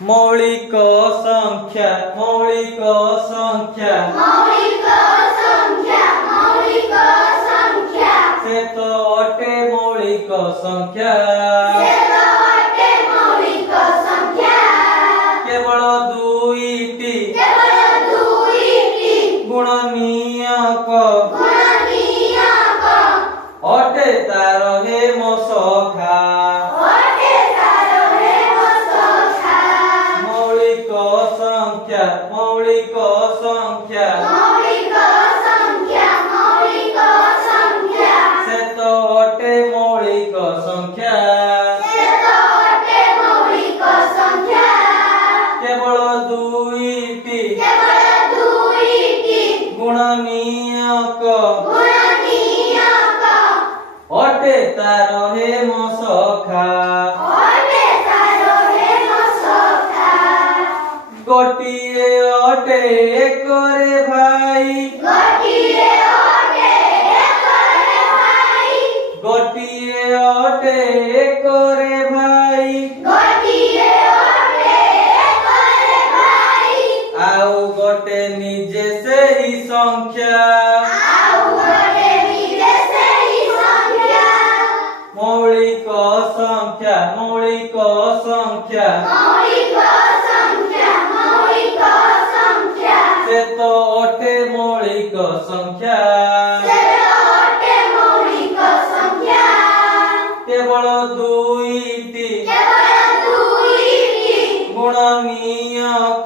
मौलिक संख्या मौलिक संख्या से तो अटे मौलिक संख्या केवल दुईटी गुणनीयक अटे तार हेम सखा मौलिक संख्या से तो अटे मौलिक संख्या केवल दुईटी गुणनीयक अटे तार हेम सखा गोटिए अटे एकरे भाई गोटिए अटे एकरे भाई आउ गोटे निजे से ही संख्या मौलिक संख्या से तो अटे मौलिक संख्या केवल दुईटी गुणनीयक